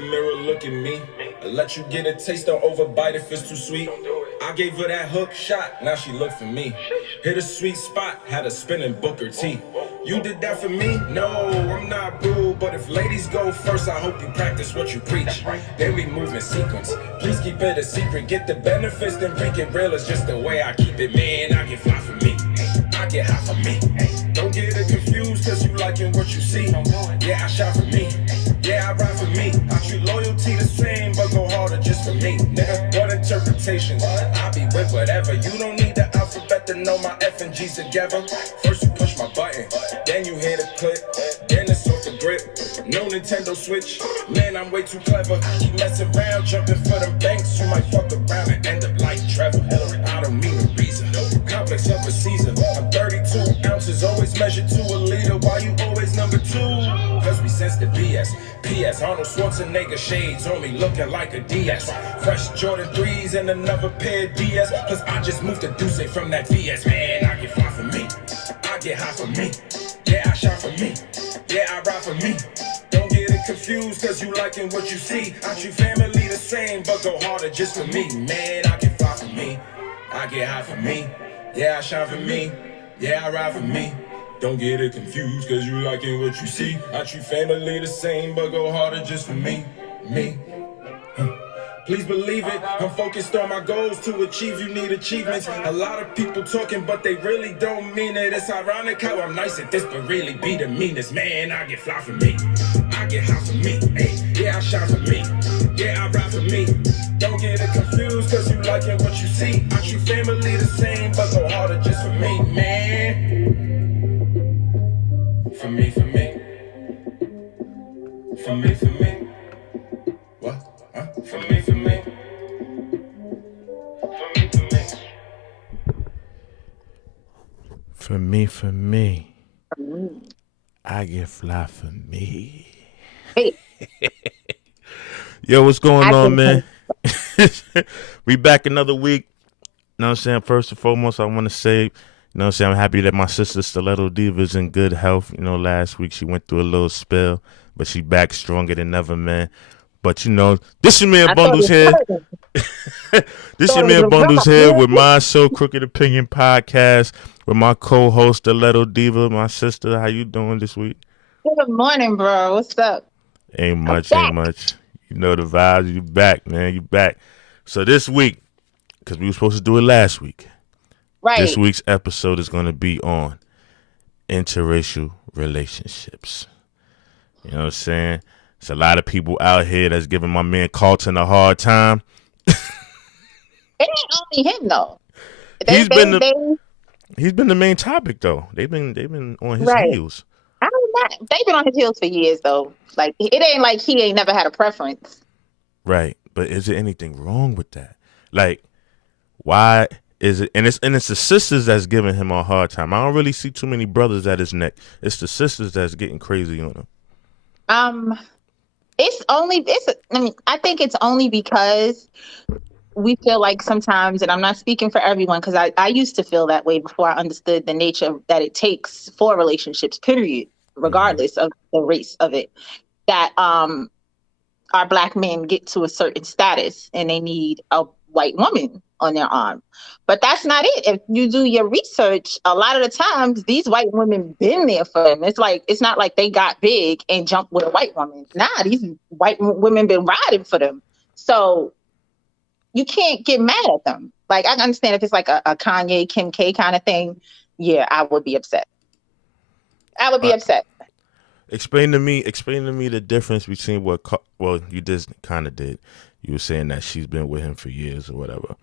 the mirror, look at me. I let you get a taste, don't overbite if it's too sweet. I gave her that hook shot, now she look for me. Hit a sweet spot, had her spinning Booker T. You did that for me? No, I'm not rude, but if ladies go first, I hope you practice what you preach. Then we move in sequence. Please keep it a secret. Get the benefits, then break it real. It's just the way I keep it, man. I get fly for me. I get high for me. Don't get it confused, cause you liking what you see. Yeah, I shot for me. Yeah, I ride for me. I treat loyalty the same, but go harder just for me. Nigga, what interpretations? I be with whatever. You don't need the alphabet to know my F and G's together. First you push my button, then you hit a click, then it's off the grip. No Nintendo Switch, man, I'm way too clever. Keep messing around, jumping for them banks. You might fuck around and end up like Trevor. I don't mean a reason, complex of a Caesar. I'm 32 ounces, always measured to a liter. Why you always number 2? Cause we sense the BS. P.S. Arnold Schwarzenegger shades on me looking like a DS. Fresh Jordan 3s and another pair of DS. Cause I just moved to Duce from that VS. Man, I get fly for me. I get high for me. Yeah, I shot for me. Yeah, I ride for me. Don't get it confused cause you liking what you see. I treat family the same but go harder just for me. Man, I get fly for me. I get high for me. Yeah, I shine for me. Yeah, I ride for me. Don't get it confused cause you liking what you see. I treat family the same but go harder just for me. Me. Please believe it, I'm focused on my goals. To achieve you need achievements. A lot of people talking but they really don't mean it. It's ironic how I'm nice at this but really be the meanest. Man, I get fly for me. I get high for me. Hey, yeah, I shine for me. Yeah, I ride for me. Don't get it confused cause you liking what you see. I treat family the same but go harder just for me. Man. For me, for me. For me, for me. What? Huh? For me, for me. For me, for me. For me, for me. I get fly for me. Hey. Yo, what's going on, man? We back another week. You know what I'm saying? First and foremost, I want to say, you know what I'm saying, I'm happy that my sister Stiletto Diva is in good health. You know, last week she went through a little spell, but she back stronger than ever, man. But you know, this your man Bundles here. This your man Bundles here with my So Crooked Opinion podcast with my co-host Stiletto Diva, my sister. How you doing this week? Good morning, bro. What's up? Ain't much. You know the vibes. You back, man. You back. So this week, because we were supposed to do it last week, right? This week's episode is going to be on interracial relationships. You know what I'm saying? There's a lot of people out here that's giving my man Carlton a hard time. It ain't only him though. He's been the main topic though. They've been on his heels. They've been on his heels for years though. Like it ain't like he ain't never had a preference. Right, but is there anything wrong with that? Like, why is it? And it's the sisters that's giving him a hard time. I don't really see too many brothers at his neck. It's the sisters that's getting crazy on him. I think it's only because we feel like sometimes, and I'm not speaking for everyone, because I used to feel that way before I understood the nature that it takes for relationships, period, regardless of the race of it, that our Black men get to a certain status and they need a white woman on their arm. But that's not it. If you do your research, a lot of the times these white women been there for them. It's not like they got big and jumped with a white woman. Nah, these white women been riding for them. So you can't get mad at them. Like, I understand if it's like a Kanye, Kim K kind of thing. Yeah, I would be upset. Explain to me the difference between you just kind of did. You were saying that she's been with him for years or whatever.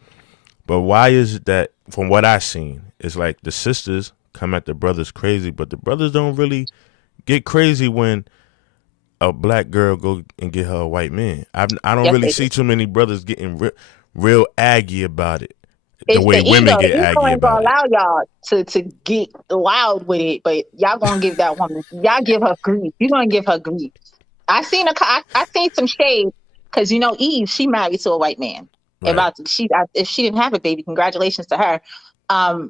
But why is it that, from what I've seen, it's like the sisters come at the brothers crazy, but the brothers don't really get crazy when a black girl go and get her a white man. I don't really see too many brothers getting real aggy about it. The way women get aggy about it. Allow y'all to get loud with it, but y'all gonna give that woman, y'all give her grief. You're gonna give her grief. I seen some shade because Eve, she married to a white man. Right. If she didn't have a baby, congratulations to her. I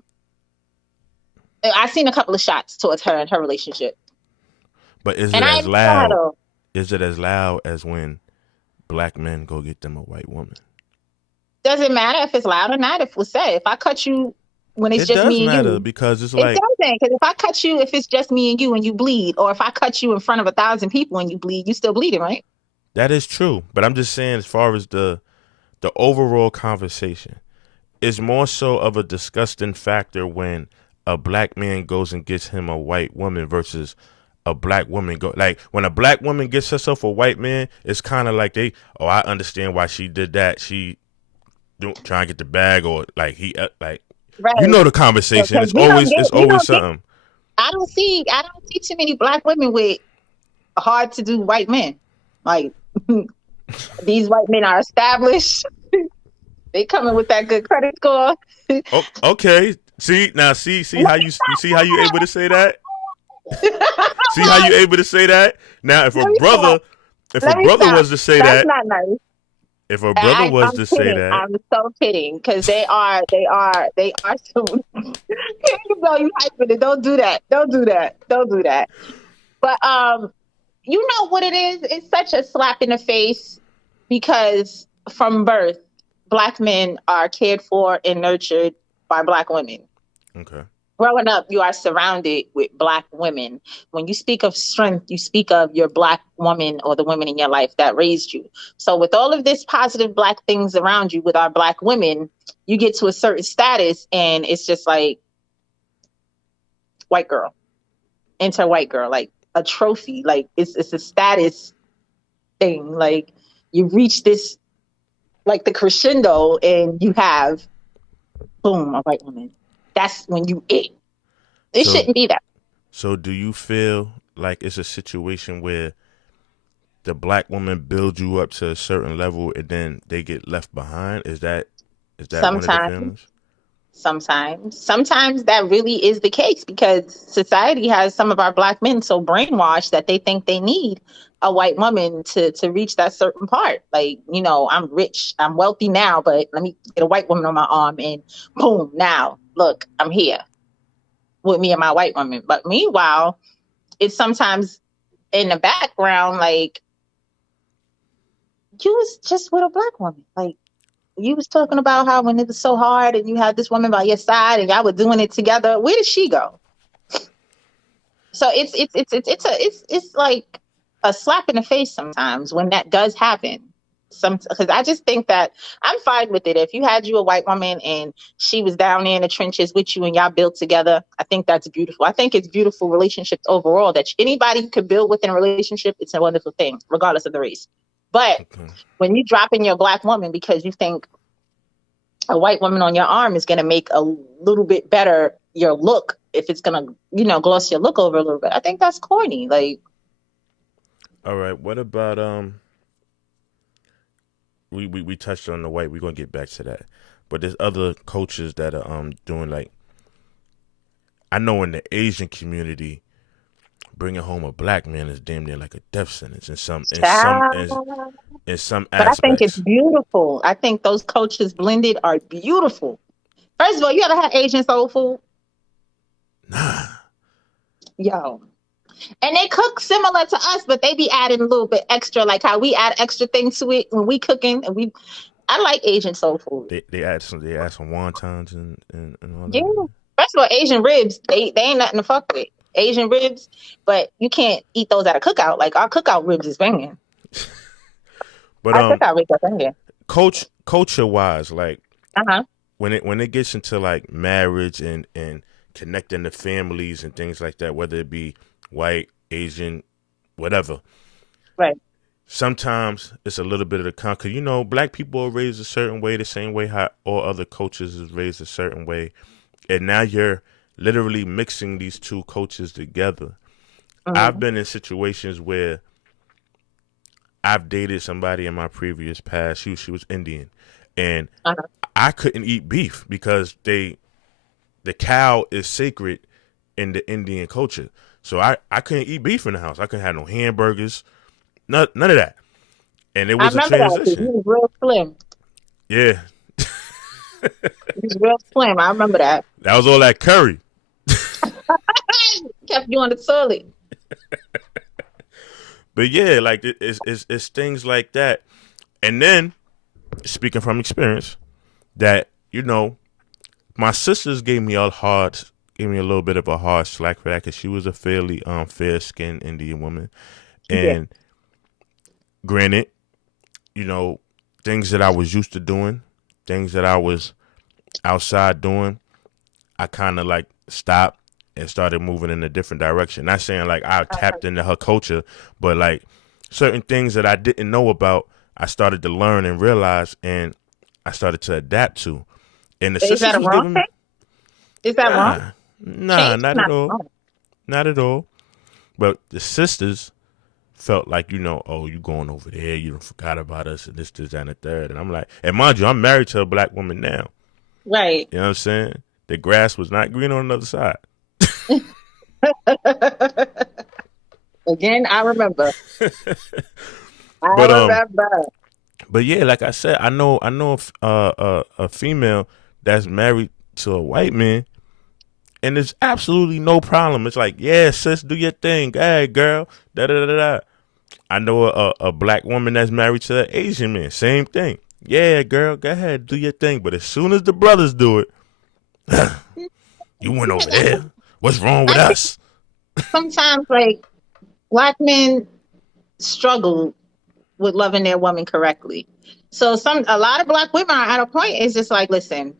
seen a couple of shots towards her and her relationship. But is it as loud? Is it as loud as when black men go get them a white woman? Doesn't matter if it's loud or not. If we say, if I cut you when it's It just does me and matter you, because it's it like doesn't. Because if I cut you, if it's just me and you bleed, or if I cut you in front of 1,000 people and you bleed, you still bleeding, right? that is true. But I'm just saying, as far as the overall conversation, is more so of a disgusting factor when a black man goes and gets him a white woman versus a black woman go like when a black woman gets herself a white man, it's kind of like I understand why she did that. She trying to get the bag or like he like Right. the conversation. Because It's always something. I don't see too many black women with hard to do white men. Like these white men are established. They coming with that good credit score. Oh, okay. See how you see how you able to say that? See how you able to say that? Now if a brother was to say That's that, not nice. if a brother was I'm to say kidding. that, I'm so kidding because they are so. Here you go, you hyping it. Don't do that. Don't do that. Don't do that. But you know what it is? It's such a slap in the face because from birth, black men are cared for and nurtured by black women. okay. Growing up, you are surrounded with black women. When you speak of strength, you speak of your black woman or the women in your life that raised you. So with all of this positive black things around you with our black women, you get to a certain status and it's just like white girl, enter white girl, like a trophy. Like it's a status thing. Like you reach this, like the crescendo and you have, boom, a white woman. That's when you it. It So shouldn't be that. so do you feel like it's a situation where the black woman builds you up to a certain level and then they get left behind? Is that one of the Sometimes, feelings? sometimes that really is the case because society has some of our black men so brainwashed that they think they need a white woman to reach that certain part. Like, you know, I'm rich, I'm wealthy now, but let me get a white woman on my arm and boom, now look, I'm here with me and my white woman. But meanwhile, it's sometimes in the background, like you was just with a black woman. Like you was talking about how when it was so hard and you had this woman by your side and y'all were doing it together. Where did she go? So it's like a slap in the face sometimes when that does happen. Because I just think that I'm fine with it. If you had you a white woman and she was down there in the trenches with you and y'all built together, I think that's beautiful. I think it's beautiful relationships overall that anybody could build within a relationship. It's a wonderful thing, regardless of the race. But Okay. when you drop in your black woman because you think a white woman on your arm is going to make a little bit better your look, if it's going to, you know, gloss your look over a little bit, I think that's corny. Like, All right. What about we touched on the white. We're gonna get back to that, but there's other coaches that are doing like I know in the Asian community, bringing home a black man is damn near like a death sentence child. in some But I think it's aspects. beautiful. I think those cultures blended are beautiful. First of all, you ever had Asian soul food? Nah. Yo. And they cook similar to us, but they be adding a little bit extra, like how we add extra things to it when we cooking. And I like Asian soul food. They add some wontons and all Yeah. that. First of all, Asian ribs, they ain't nothing to fuck with. Asian ribs, but you can't eat those at a cookout. Like our cookout ribs is banging. But Our cookout ribs are banging. culture wise, like Uh-huh. when it gets into like marriage and connecting the families and things like that, whether it be white, Asian, whatever. Right. Sometimes it's a little bit of the because you know black people are raised a certain way, the same way how all other cultures is raised a certain way, and now you're literally mixing these two cultures together. I've been in situations where I've dated somebody in my previous past. She was Indian, and Uh-huh. I couldn't eat beef because the cow is sacred in the Indian culture. So I couldn't eat beef in the house. I couldn't have no hamburgers, none of that. And it I was a remember that because he transition. was real slim. Yeah, He was real slim. I remember that. that was all that curry. Kept you on the toilet. But yeah, like it's things like that And then, speaking from experience, that, my sisters gave me a little bit of a hard slack for that because she was a fairly fair-skinned Indian woman. And granted, things that I was used to doing, things that I was outside doing, I kind of like stopped and started moving in a different direction. Not saying like I tapped into her culture, but like certain things that I didn't know about, I started to learn and realize, and I started to adapt to. And the Is that a wrong thing? Is that wrong? Nah, not at all. Wrong. Not at all. But the sisters felt like, oh, you going over there, you done forgot about us, and this, that, and the third. And I'm like, and mind you, I'm married to a black woman now. Right. You know what I'm saying? The grass was not green on the other side. Again, I remember. Remember. But yeah, like I said, I know a female that's married to a white man, and there's absolutely no problem. It's like, yeah, sis, do your thing. Hey, girl, da da da da. I know a black woman that's married to an Asian man. Same thing. Yeah, girl, go ahead, do your thing. But as soon as the brothers do it, you went over there. What's wrong with us? Sometimes, like, black men struggle with loving their woman correctly. So a lot of black women are at a point, it's just like, listen,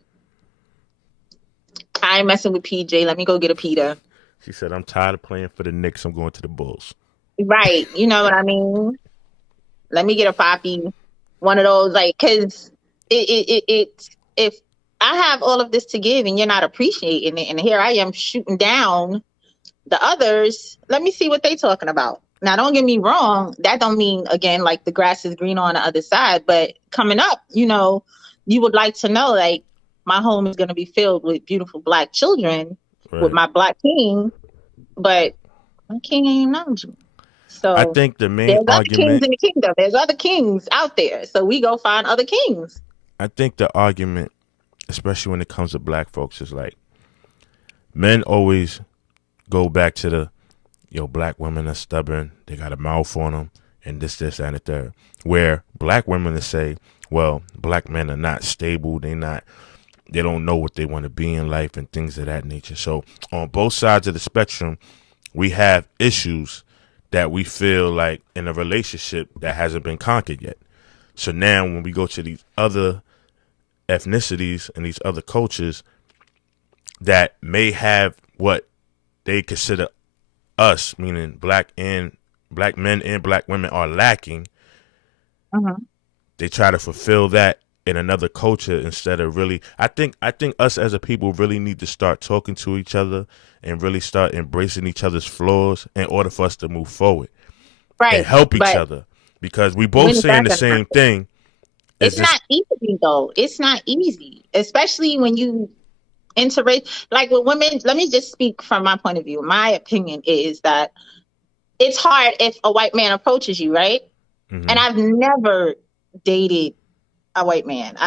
I ain't messing with PJ. Let me go get a Peter. She said, I'm tired of playing for the Knicks. I'm going to the Bulls. Right. You know what I mean? Let me get a Poppy. One of those, like, because if I have all of this to give and you're not appreciating it, and here I am shooting down the others, let me see what they talking about. Now, don't get me wrong. That don't mean, again, like the grass is green on the other side. But coming up, you would like to know, like, my home is going to be filled with beautiful black children, right, with my black king, but my king ain't knowledgeable. So I think the main there's argument, other kings in the kingdom. There's other kings out there. So we go find other kings. I think the argument, especially when it comes to black folks, is like men always go back to the, black women are stubborn. They got a mouth on them and this, and the third. Where black women say, well, black men are not stable. They don't know what they want to be in life and things of that nature. So on both sides of the spectrum, we have issues that we feel like in a relationship that hasn't been conquered yet. So now when we go to these other ethnicities and these other cultures that may have what they consider us, meaning black men and black women, are lacking, they try to fulfill that in another culture instead of really. I think us as a people really need to start talking to each other and really start embracing each other's flaws in order for us to move forward, right, and help each other, because we both saying the same thing. It's not easy though. It's not easy, especially when you interracial. Like with women, let me just speak from my point of view. My opinion is that it's hard if a white man approaches you, right? Mm-hmm. And I've never dated a white man.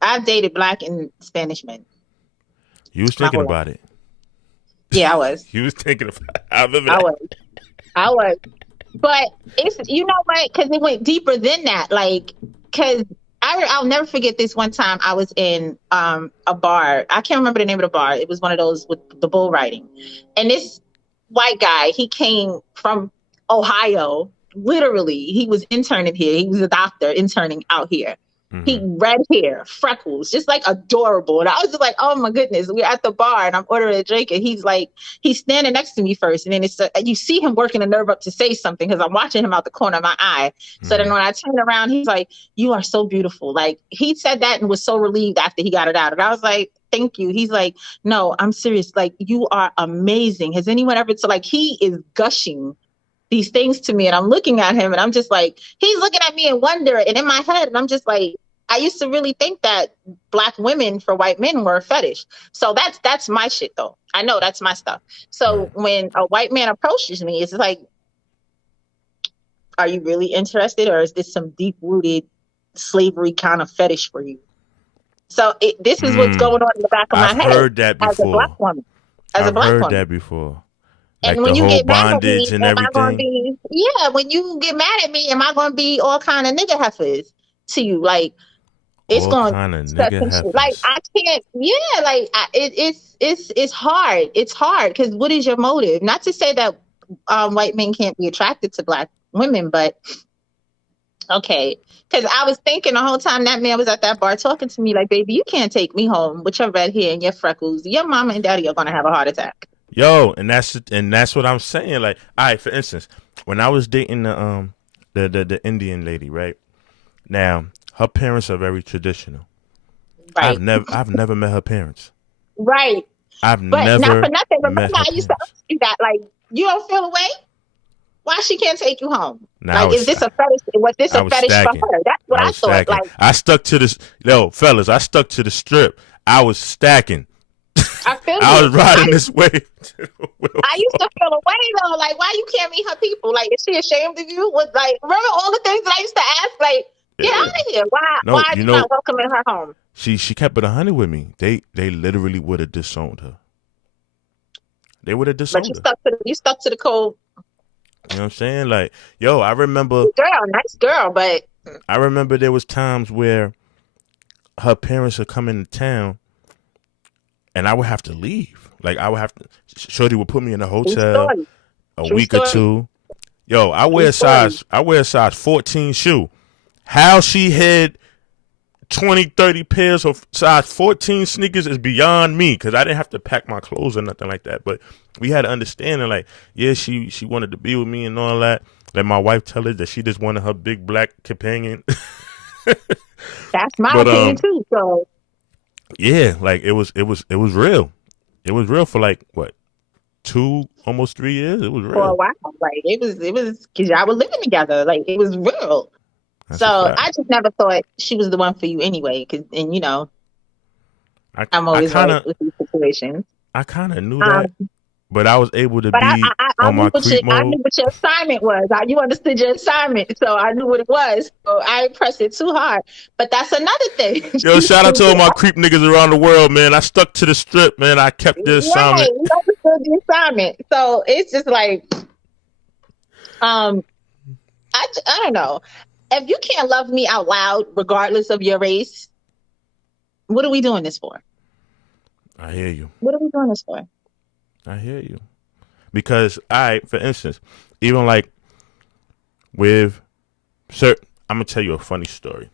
I've dated black and Spanish men. You was thinking about it. Yeah, I was. You was thinking about it. I remember that. I was. But it's, you know what? Because it went deeper than that. Like, because I'll never forget this one time I was in a bar. I can't remember the name of the bar. It was one of those with the bull riding. And this white guy, he came from Ohio. Literally, he was interning here. He was a doctor interning out here. Mm-hmm. He red hair, freckles, just like adorable. And I was just like, oh my goodness, we're at the bar and I'm ordering a drink. And he's standing next to me first. And then you see him working a nerve up to say something because I'm watching him out the corner of my eye. Mm-hmm. So then when I turn around, he's like, you are so beautiful. Like, he said that and was so relieved after he got it out. And I was like, thank you. He's like, no, I'm serious. Like, you are amazing. Has anyone ever, so like, he is gushing these things to me. And I'm looking at him and I'm just like, he's looking at me in wonder. And in my head, and I'm just like, I used to really think that black women for white men were a fetish. So that's my shit though. I know that's my stuff. So when a white man approaches me, it's like, are you really interested, or is this some deep rooted slavery kind of fetish for you? So this is what's going on in the back of my head. I've heard that before. As a black woman. I've heard that before. Like And the when you whole get mad at me, bondage and am I going to everything. be, yeah, when you get mad at me, am I going to be all kind of nigga heifers to you? Like, it's All going kind of to, nigga like, heifers. I can't, yeah, like, it's hard. It's hard because what is your motive? Not to say that white men can't be attracted to black women, but okay. Because I was thinking the whole time that man was at that bar talking to me, like, baby, you can't take me home with your red hair and your freckles. Your mama and daddy are going to have a heart attack. Yo, and that's what I'm saying. Like, all right, for instance, when I was dating the Indian lady, right? Now, her parents are very traditional. Right. I've never met her parents. Right. I've But not for never nothing. Remember, met her I used to parents. ask you that, like, you don't feel away? Why she can't take you home? Now Like, is this a fetish? Was this I a was fetish for stacking. her? That's what I I was thought. stacking. Like, I stuck to this. Yo, fellas, I stuck to the strip. I was stacking. I feel I you. was riding this wave. To the I used to Wilford. feel away though. Like, why you can't meet her people? Like, is she ashamed of you? Was like, remember all the things that I used to ask? Like, get out Yeah. of here. Why? No, Why are you you not know, welcoming her home? she kept it 100 with me. They literally would have disowned her. They would have But disowned her. you stuck to the code. You know what I'm saying? Like, yo, Girl, nice girl, but I remember there was times where her parents would come into town and I would have to leave. Like I would have to Shorty would put me in a true hotel story. a True week or story. two. Yo, True story. I wear a size 14 shoe. How she had 20, 30 pairs of size 14 sneakers is beyond me because I didn't have to pack my clothes or nothing like that. But we had an understanding, like, yeah, she wanted to be with me and all that. Let my wife tell her that she just wanted her big black companion. That's my But opinion too. So yeah, like it was real. It was real for like what, almost 3 years. It was for a real. while, like it was because y'all were living together. Like it was real. That's a So fact. I just never thought she was the one for you anyway. Cause, and you know, I'm I always kind right of with these situations. knew that, Um, but I was able to but be I on knew my what your creep mode. assignment was. You understood your assignment, so I knew what it was. So I didn't press it too hard. But that's another thing. Yo, shout out to all my creep niggas around the world, man. I stuck to the strip, man. I kept the Right, assignment. you understood the assignment. So it's just like, um, I don't know. If you can't love me out loud, regardless of your race, what are we doing this for? I hear you. What are we doing this for? I hear you. Because for instance, even like with certain, I'm gonna tell you a funny story.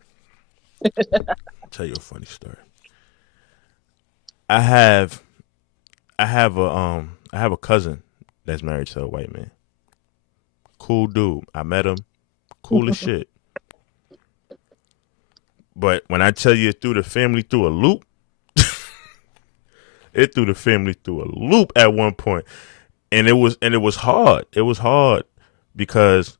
I have a cousin that's married to a white man. Cool dude. I met him. Cool as shit. But when I tell you it threw the family through a loop, it threw the family through a loop at one point. And it was hard. It was hard because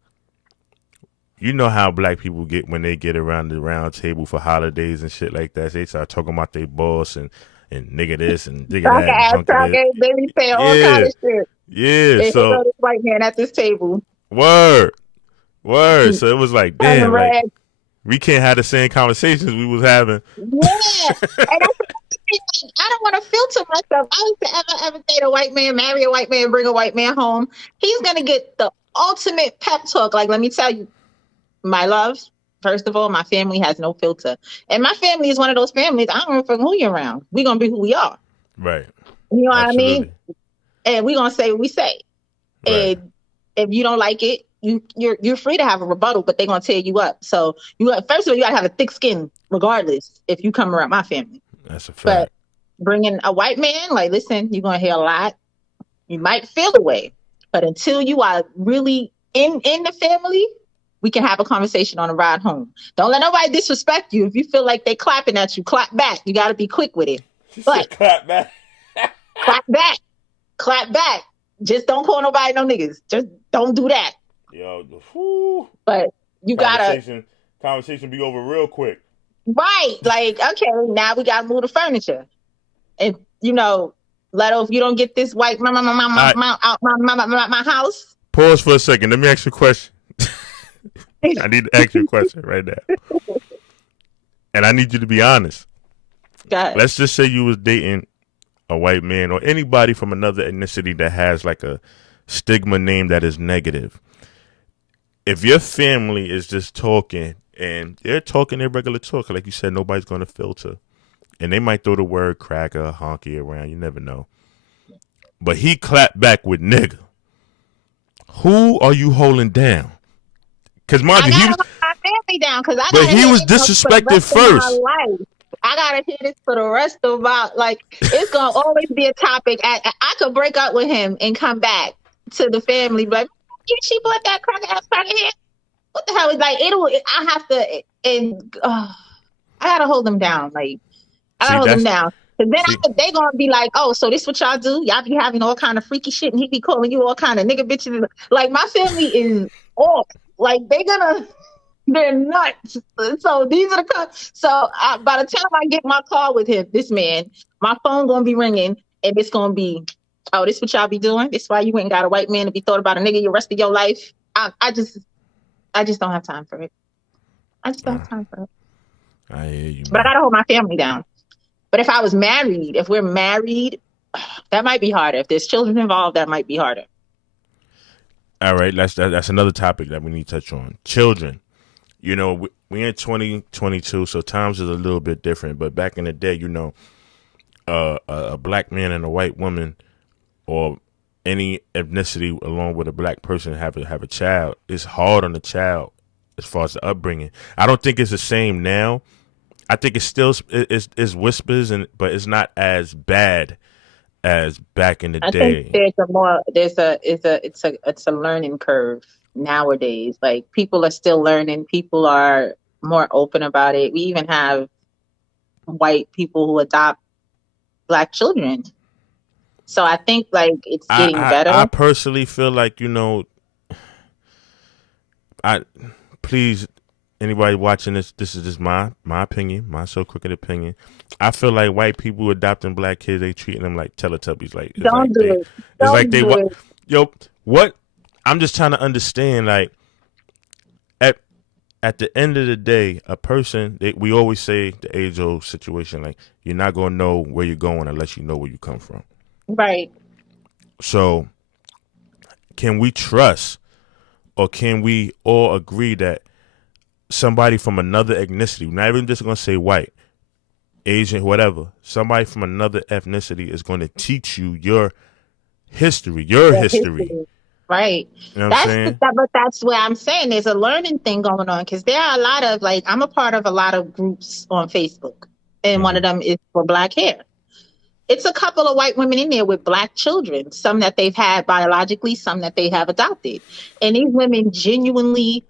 you know how black people get when they get around the round table for holidays and shit like that. They start talking about their boss and nigga this and nigga Talk that and ass, hunk of talk this. ass, baby, say all kind Yeah. of shit. Yeah. And here So go this white man at this table. word. So it was like, Turn damn, like red. we can't have the same conversations we was having. Yeah. And I don't want to filter myself. I used to ever date a white man, marry a white man, bring a white man home. He's gonna get the ultimate pep talk. Like, let me tell you, my love. First of all, my family has no filter, and my family is one of those families. I don't know who you're around. We're gonna be who we are. Right. You know what I mean? Absolutely. And we're gonna say what we say. Right. And if you don't like it, you're free to have a rebuttal, but they're gonna tear you up. So first of all, you gotta have a thick skin, regardless if you come around my family. That's a fact. But bringing a white man, like, listen, you're gonna hear a lot. You might feel the way, but until you are really in the family, we can have a conversation on the ride home. Don't let nobody disrespect you. If you feel like they clapping at you, clap back. You got to be quick with it. But clap back. clap back. Just don't call nobody no niggas. Just don't do that. Yo, whew. But you gotta conversation be over real quick. right. Like, okay, now we gotta move the furniture, and let off. You don't get this white out my house. Pause for a second. Let me ask you a question. I need to ask you a question right now. And I need you to be honest. Let's just say you was dating a white man or anybody from another ethnicity that has like a stigma name that is negative. If your family is just talking and they're talking their regular talk, like you said, nobody's going to filter. And they might throw the word cracker, honky around. You never know. But he clapped back with nigga. Who are you holding down? Because mind I you, gotta he was, hold my family down because I but gotta he hear was this for the disrespected rest of my first. life. I gotta hear this for the rest of my like. It's gonna always be a topic. I could break up with him and come back to the family, but she bought that cracker here. What the hell is like? I have to, and I gotta hold them down. Like I gotta See, hold them that's down. Cause then see, they gonna be like, oh, so this what y'all do? Y'all be having all kind of freaky shit, and he be calling you all kind of nigga bitches. Like my family is off. Like they're nuts. So these are the so by the time I get my call with him, this man, my phone gonna be ringing, and it's gonna be, oh, this what y'all be doing? This why you ain't got a white man to be thought about a nigga the rest of your life? I just don't have time for it. I just don't have time for it. I hear you, But I man. gotta hold my family down. But if I was married, if we're married, that might be harder. If there's children involved, that might be harder. All right, that's another topic that we need to touch on. Children. You know, we in 2022, so times is a little bit different. But back in the day, you know, a black man and a white woman, or any ethnicity along with a black person have a child, it's hard on the child as far as the upbringing. I don't think it's the same now. I think it's still it's whispers, but it's not as bad as back in the I think day. it's a learning curve nowadays. Like people are still learning. People are more open about it. We even have white people who adopt black children. So I think like it's getting better. I personally feel like, you know, I please anybody watching this is just my opinion, my so crooked opinion. I feel like white people adopting black kids, they treating them like Teletubbies. Like Don't do it. it's like Don't they do it. yo what I'm just trying to understand. Like at the end of the day, a person we always say the age old situation, like you're not gonna know where you're going unless you know where you come from. Right. So can we trust, or can we all agree that somebody from another ethnicity, not even just going to say white, Asian, whatever, somebody from another ethnicity is going to teach you your history, History. Right. You know what I'm saying? But that's where I'm saying there's a learning thing going on because there are a lot of like I'm a part of a lot of groups on Facebook, and one of them is for black hair. It's a couple of white women in there with black children, some that they've had biologically, some that they have adopted. And these women genuinely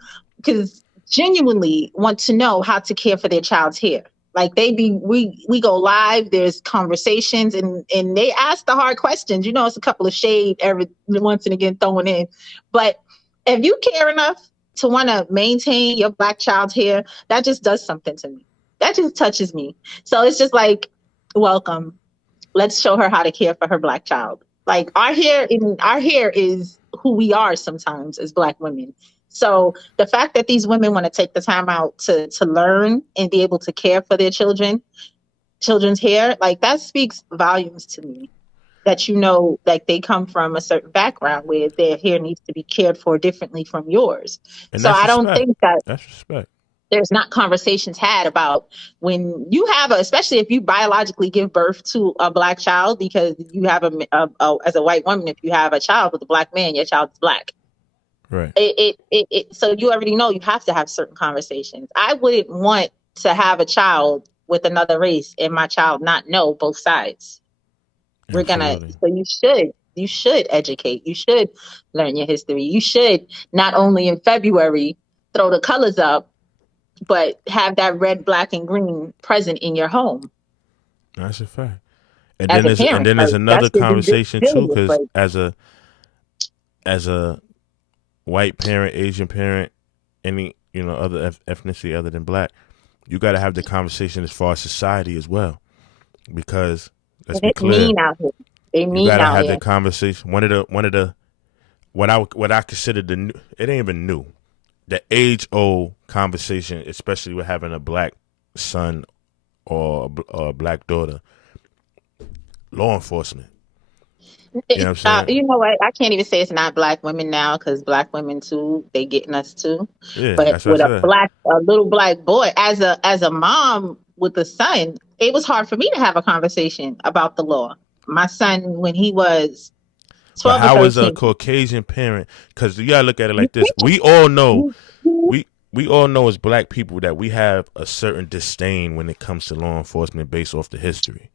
want to know how to care for their child's hair. Like we go live, there's conversations and they ask the hard questions. You know, it's a couple of shade every once and again thrown in. But if you care enough to want to maintain your black child's hair, that just does something to me. That just touches me. So it's just like, welcome. Let's show her how to care for her black child. Like our hair is who we are sometimes as black women. So the fact that these women want to take the time out to learn and be able to care for their children's hair, like that speaks volumes to me. That you know, like they come from a certain background where their hair needs to be cared for differently from yours. And so I don't respect. think that That's respect. There's not conversations had about when you have especially if you biologically give birth to a black child, because you have as a white woman, if you have a child with a black man, your child is black. Right. So you already know you have to have certain conversations. I wouldn't want to have a child with another race and my child not know both sides. Absolutely. So you should educate. You should learn your history. You should not only in February throw the colors up, but have that red, black, and green present in your home. That's a fact. And then there's another conversation too, because as a white parent, Asian parent, any other ethnicity other than black, you got to have the conversation as far as society as well, because let's be clear, you got to have the conversation. One of the what I consider the new, it ain't even new, the age old conversation, especially with having a black son or a black daughter. Law enforcement. You know what I'm saying? You know what? I can't even say it's not black women now because black women too, they getting us too. Yeah, But that's what I with said. a little black boy, as a mom with a son, it was hard for me to have a conversation about the law. My son, when he was But 12 or how is a 13, Caucasian parent? Because you gotta look at it you like this. can't. We all know as black people that we have a certain disdain when it comes to law enforcement based off the history.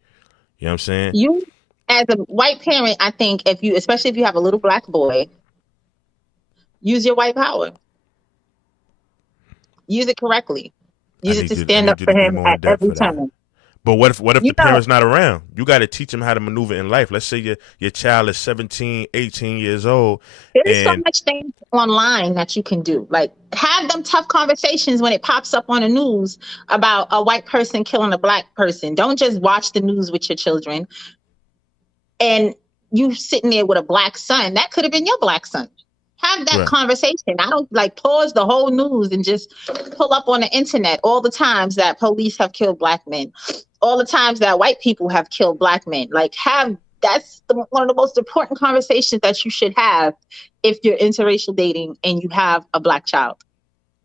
You know what I'm saying? You, as a white parent, I think if you, especially if you have a little black boy, use your white power. Use it correctly. Use it to I stand up need you for to give him more in at depth every for that. turn. But what if You the know, parent's not around? You got to teach them how to maneuver in life. Let's say your child is 17, 18 years old, there is so and much things online that you can do. Like have them tough conversations when it pops up on the news about a white person killing a black person. Don't just watch the news with your children and you sitting there with a black son. That could have been your black son. Have that right, conversation. I don't like pause the whole news and just pull up on the internet all the times that police have killed black men, all the times that white people have killed black men. Like one of the most important conversations that you should have if you're interracial dating and you have a black child,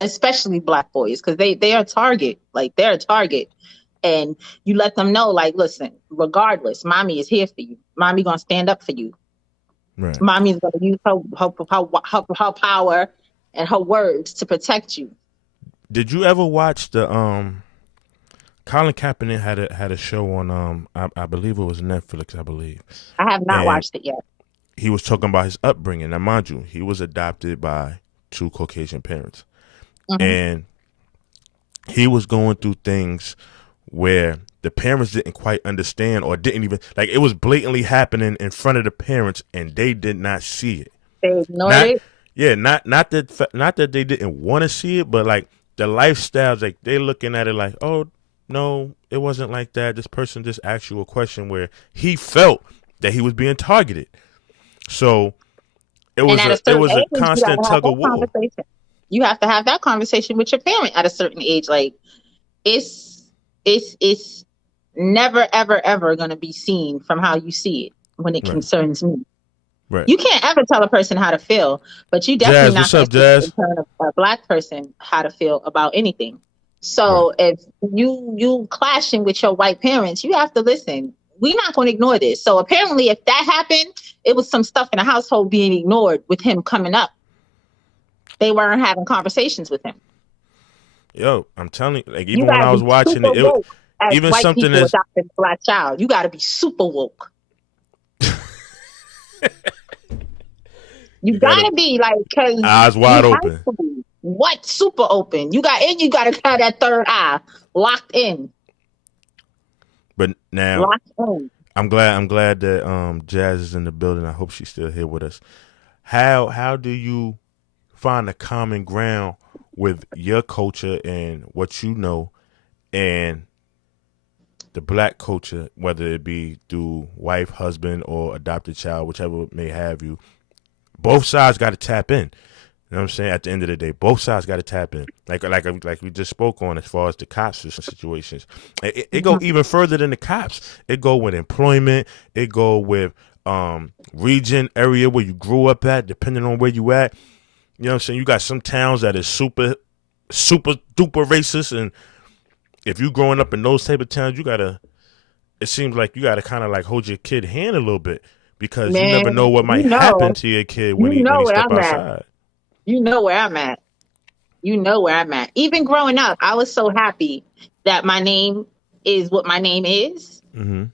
especially black boys, because they are a target. Like they're a target. And you let them know, like, listen, regardless, mommy is here for you. Mommy gonna stand up for you. right. Mommy's going to use her power and her words to protect you. Did you ever watch the Colin Kaepernick had a show on I believe it was Netflix, I believe. I have not And watched it yet. he was talking about his upbringing. Now mind you, he was adopted by two Caucasian parents. Mm-hmm. And he was going through things where the parents didn't quite understand or didn't even like it was blatantly happening in front of the parents and they did not see it. They ignored Not it. yeah, not that they didn't want to see it, but like the lifestyles, like they looking at it like, oh no, it wasn't like that. This person just asked you a question where he felt that he was being targeted. So it And was at a it certain was a age, you got constant to have tug that of war. conversation. You have to have that conversation with your parent at a certain age. Like it's never ever ever going to be seen from how you see it when it Right, concerns me. right. You can't ever tell a person how to feel, but you definitely Jazz, not what's going up, to see in Jazz? turn of a black person how to feel about anything. Right. So if you clashing with your white parents, you have to listen. We're not going to ignore this. So apparently, if that happened, it was some stuff in the household being ignored with him coming up. They weren't having conversations with him. Yo, I'm telling you, like You even when got to I was be watching super it, woke as even white something people as adopting a black child. You got to be super woke. You you gotta gotta be like, cause eyes you wide have open. to. What super open? You gotta have that third eye locked in, But now locked in. I'm glad that Jazz is in the building. I hope she's still here with us. How do you find a common ground with your culture and what you know and the black culture, whether it be through wife, husband, or adopted child, whichever may have you? Both sides got to tap in. You know what I'm saying? At the end of the day, both sides got to tap in. Like we just spoke on as far as the cops situations. It go Mhm. even further than the cops. It go with employment. It go with region, area where you grew up at, depending on where you at. You know what I'm saying? You got some towns that is super duper racist, and if you growing up in those type of towns, it seems like you gotta kind of like hold your kid hand a little bit because you never know Man, what might happen to your kid when you he know where step I'm at. outside. You know where I'm at. You know where I'm at. Even growing up, I was so happy that my name is what my name is Mm-hmm.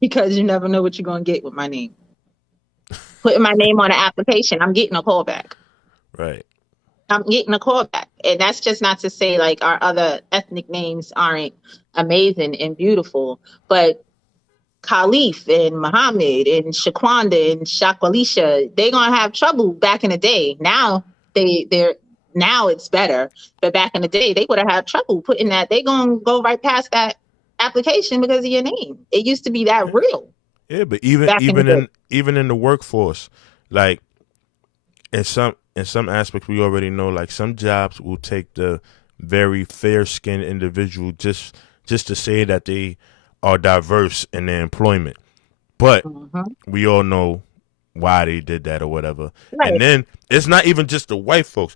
because you never know what you're gonna get with my name. Putting my name on an application, I'm getting a call back. Right. I'm getting a call back. And that's just not to say like our other ethnic names aren't amazing and beautiful, but Khalif and Muhammad and Shaquanda and Shaqualisha, they're gonna have trouble back in the day. Now they're now it's better. But back in the day, they would have had trouble putting that. They gonna go right past that application because of your name. It used to be that real Yeah, but even back in the even day. in even in the workforce, like in some aspects, we already know like some jobs will take the very fair skinned individual just to say that they are diverse in their employment. But Mhm. we all know why they did that or whatever. Right. And then it's not even just the white folks.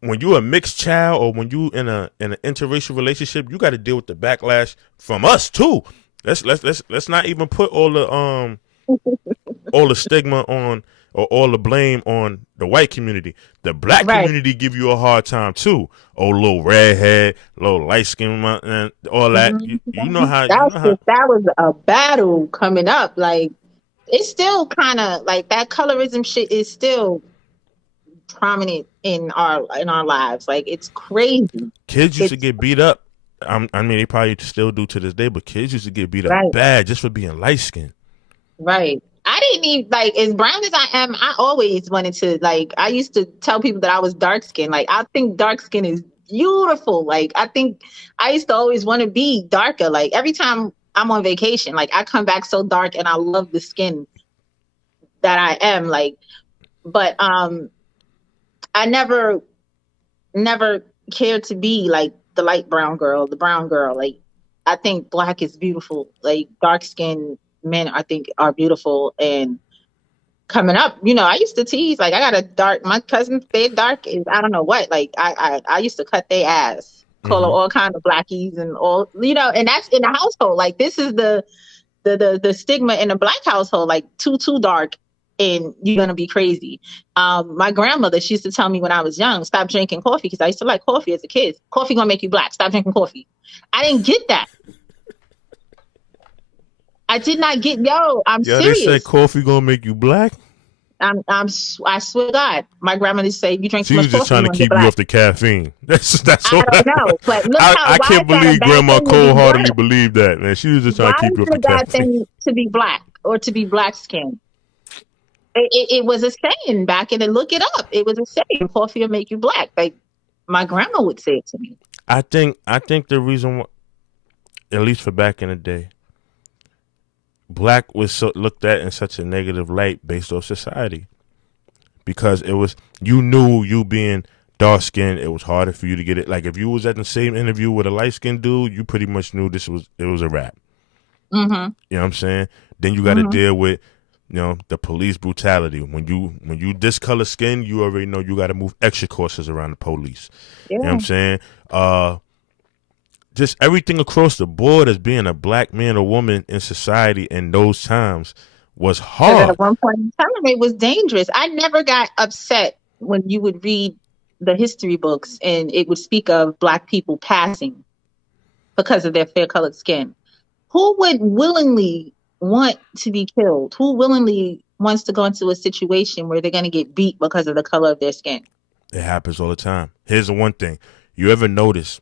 When you a mixed child or when you in an interracial relationship, you got to deal with the backlash from us too. Let's not even put all the stigma on or all the blame on the white community. The black Right. community give you a hard time too. Oh, little redhead, little light skin, and all that. You know how that was a battle coming up. Like, it's still kind of like that colorism shit is still prominent in our lives. Like, it's crazy. Kids used to get beat up. I mean, they probably still do to this day, but kids used to get beat up bad just for being light skinned. Right. I didn't even, like, as brown as I am, I always wanted to, like, I used to tell people that I was dark skinned. Like, I think dark skin is beautiful. Like, I think I used to always want to be darker. Like, every time I'm on vacation, like, I come back so dark and I love the skin that I am. Like, but I never cared to be like the light brown girl, the brown girl. Like, I think black is beautiful. Like, dark skinned men, I think, are beautiful. And coming up, I used to tease, like, I got a dark, my cousin, they dark is, I don't know what, like, I used to cut their ass, call them all kind of blackies and all, and that's in the household. Like, this is the stigma in a black household, like, too dark and you're gonna be crazy. My grandmother, she used to tell me when I was young, stop drinking coffee, because I used to like coffee as a kid. Coffee gonna make you black. Stop drinking coffee. I didn't get that. I did not get. I'm serious. They said coffee gonna make you black. I swear to God, my grandmother used to say, you drink too much coffee. She was just trying to keep you off the caffeine. That's I don't know, but look I can't believe Grandma cold-heartedly believed that, man. She was just trying to keep you off the caffeine. Thing to be black or to be black skinned. It was a saying back in the, look it up. It was a saying, coffee will make you black. Like, my grandma would say it to me. I think the reason why, at least for back in the day, black was looked at in such a negative light based off society, because it was, you knew, you being dark skinned, it was harder for you to get it. Like, if you was at the same interview with a light skinned dude, you pretty much knew it was a rap. Mm-hmm. You know what I'm saying? Then you got to deal with, the police brutality. When you discolor skin, you already know you got to move extra cautious around the police. Yeah. You know what I'm saying? Just everything across the board as being a black man or woman in society in those times was hard. At one point in time, it was dangerous. I never got upset when you would read the history books and it would speak of black people passing because of their fair colored skin. Who would willingly want to be killed? Who willingly wants to go into a situation where they're going to get beat because of the color of their skin? It happens all the time. Here's the one thing. You ever notice,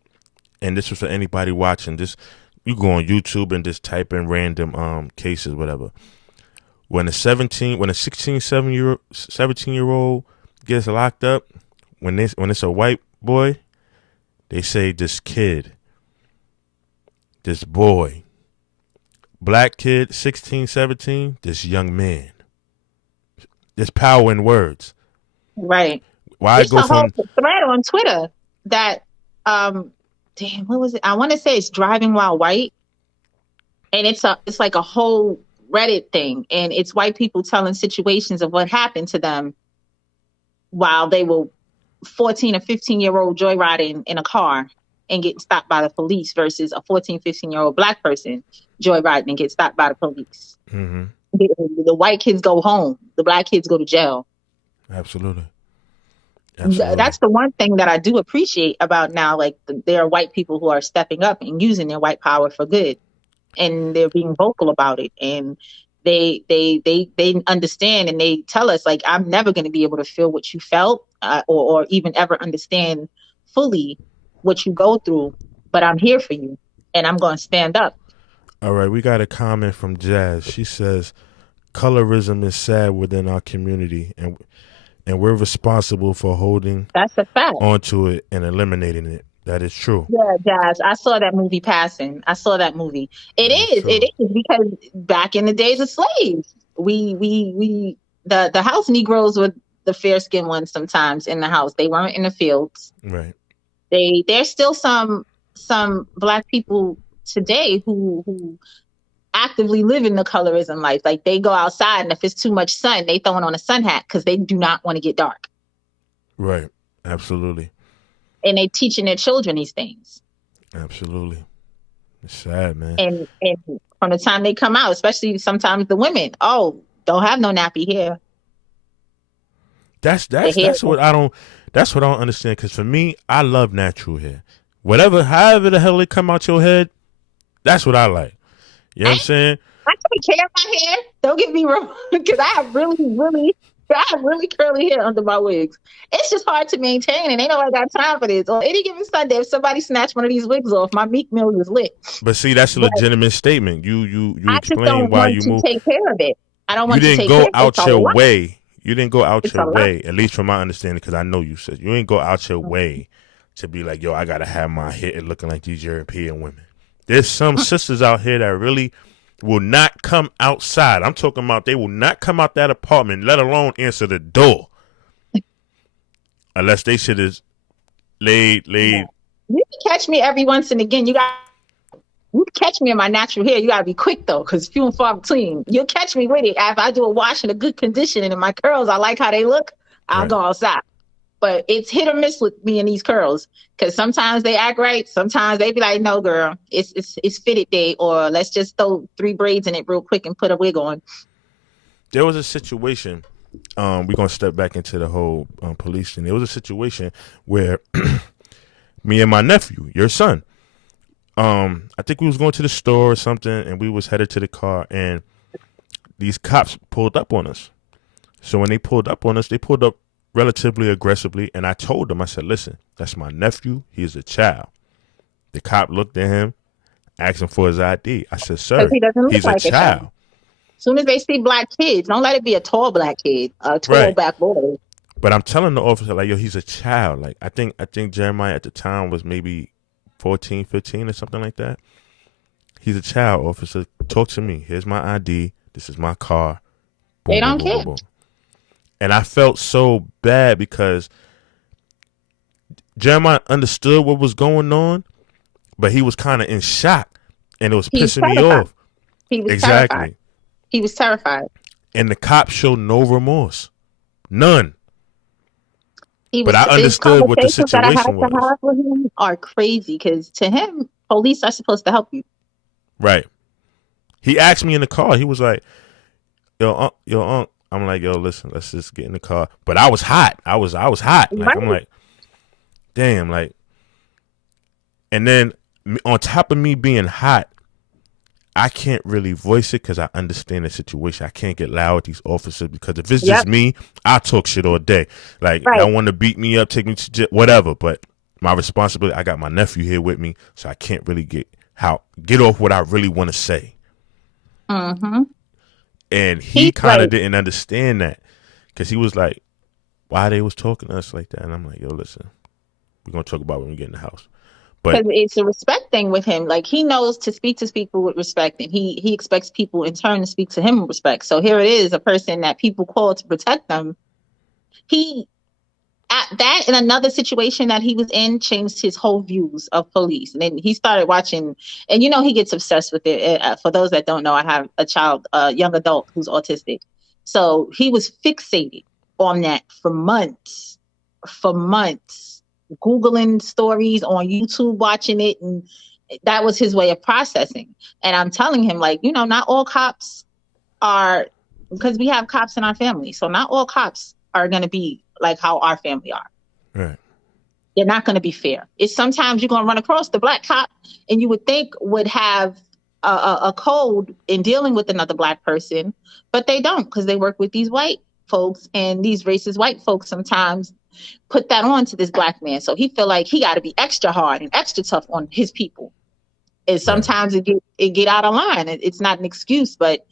and this was for anybody watching this, you go on YouTube and just type in random cases, whatever. When a 17-year-old gets locked up, when it's a white boy, they say this kid, this boy. Black kid, 16, 17, this young man. There's power in words. Right. Why go from a thread on Twitter that what was it? I want to say it's Driving While White. And it's like a whole Reddit thing. And it's white people telling situations of what happened to them while they were 14 or 15-year-old joyriding in a car and getting stopped by the police versus a 14, 15-year-old black person joyriding and get stopped by the police. Mm-hmm. The white kids go home. The black kids go to jail. Absolutely. That's the one thing that I do appreciate about now. Like, there are white people who are stepping up and using their white power for good. And they're being vocal about it. And they understand, and they tell us, like, I'm never going to be able to feel what you felt or even ever understand fully what you go through, but I'm here for you and I'm going to stand up. All right. We got a comment from Jazz. She says, colorism is sad within our community, and we're responsible for holding That's a fact. onto it and eliminating it. That is true. Yeah, Jazz. I saw that movie passing. I saw that movie. It is because back in the days of slaves, the house Negroes were the fair skinned ones sometimes in the house. They weren't in the fields. Right. There's still some black people today who actively living the colorism life. Like they go outside, and if it's too much sun, they throw it on a sun hat because they do not want to get dark. Right. Absolutely. And they teaching their children these things. Absolutely. It's sad, man. And from the time they come out, especially sometimes the women, oh, don't have no nappy hair. That's what I don't understand. Because for me, I love natural hair. However the hell it come out your head, that's what I like. You know what I'm saying? I take care of my hair. Don't get me wrong, because I have really curly hair under my wigs. It's just hard to maintain, and ain't nobody got time for this. On any given Sunday, if somebody snatched one of these wigs off, my meat meal is lit. But see, that's a legitimate statement. You explain why you moved. Take care of it. I don't want you to didn't take care go out of it. your way. You didn't go out It's your a way, lot. at least from my understanding, because I know you said you didn't go out your way to be like, yo, I gotta have my hair looking like these European women. There's some sisters out here that really will not come outside. I'm talking about they will not come out that apartment, let alone answer the door, unless they shit is laid. You can catch me every once and again. You can catch me in my natural hair. You gotta be quick though, because few and far between. You'll catch me with it. If I do a wash in a good condition and in my curls, I like how they look, I'll go outside. But it's hit or miss with me and these curls, because sometimes they act right. Sometimes they be like, no, girl, it's fitted day, or let's just throw 3 braids in it real quick and put a wig on. There was a situation. We're gonna step back into the whole police thing. There was a situation where me and my nephew, your son, I think we was going to the store or something, and we was headed to the car, and these cops pulled up on us. So when they pulled up on us, they pulled up relatively aggressively, and I told them, I said, listen, that's my nephew. He's a child. The cop looked at him, asked him for his ID. I said, sir, he's a child. As soon as they see black kids, don't let it be a tall black kid, a tall black boy. But I'm telling the officer, like, yo, he's a child. Like, I think Jeremiah at the time was maybe 14, 15 or something like that. He's a child, officer. Talk to me. Here's my ID. This is my car. Boom, they don't boom, care. Boom, boom. And I felt so bad because Jeremiah understood what was going on, but he was kind of in shock, and it was pissing me off. He was terrified. He was terrified. And the cop showed no remorse. None. But I understood what the situation was. Have with him are crazy, because to him, police are supposed to help you. Right. He asked me in the car. He was like, yo, unc. I'm like, yo, listen, let's just get in the car. But I was hot. I was hot. Like, I'm like, damn, like. And then on top of me being hot, I can't really voice it because I understand the situation. I can't get loud with these officers, because if it's just me, I talk shit all day. Like, I want to beat me up, take me to jail, whatever. But my responsibility, I got my nephew here with me, so I can't really get off what I really want to say. Mm-hmm. And he kind of didn't understand that, because he was like, why they was talking to us like that? And I'm like, yo, listen, we're going to talk about it when we get in the house. But it's a respect thing with him. Like, he knows to speak to people with respect, and he expects people in turn to speak to him with respect. So here it is, a person that people call to protect them. He, at that and another situation that he was in, changed his whole views of police. And then he started watching, and he gets obsessed with it. For those that don't know, I have a young adult who's autistic. So he was fixated on that for months, Googling stories on YouTube, watching it. And that was his way of processing. And I'm telling him, like, not all cops are, because we have cops in our family. So not all cops are going to be like how our family are. Right. They're not going to be fair. It's sometimes you're going to run across the black cop, and you would think would have a code in dealing with another black person, but they don't, because they work with these white folks, and these racist white folks sometimes put that on to this black man. So he feel like he got to be extra hard and extra tough on his people. And sometimes it get out of line. It's not an excuse, but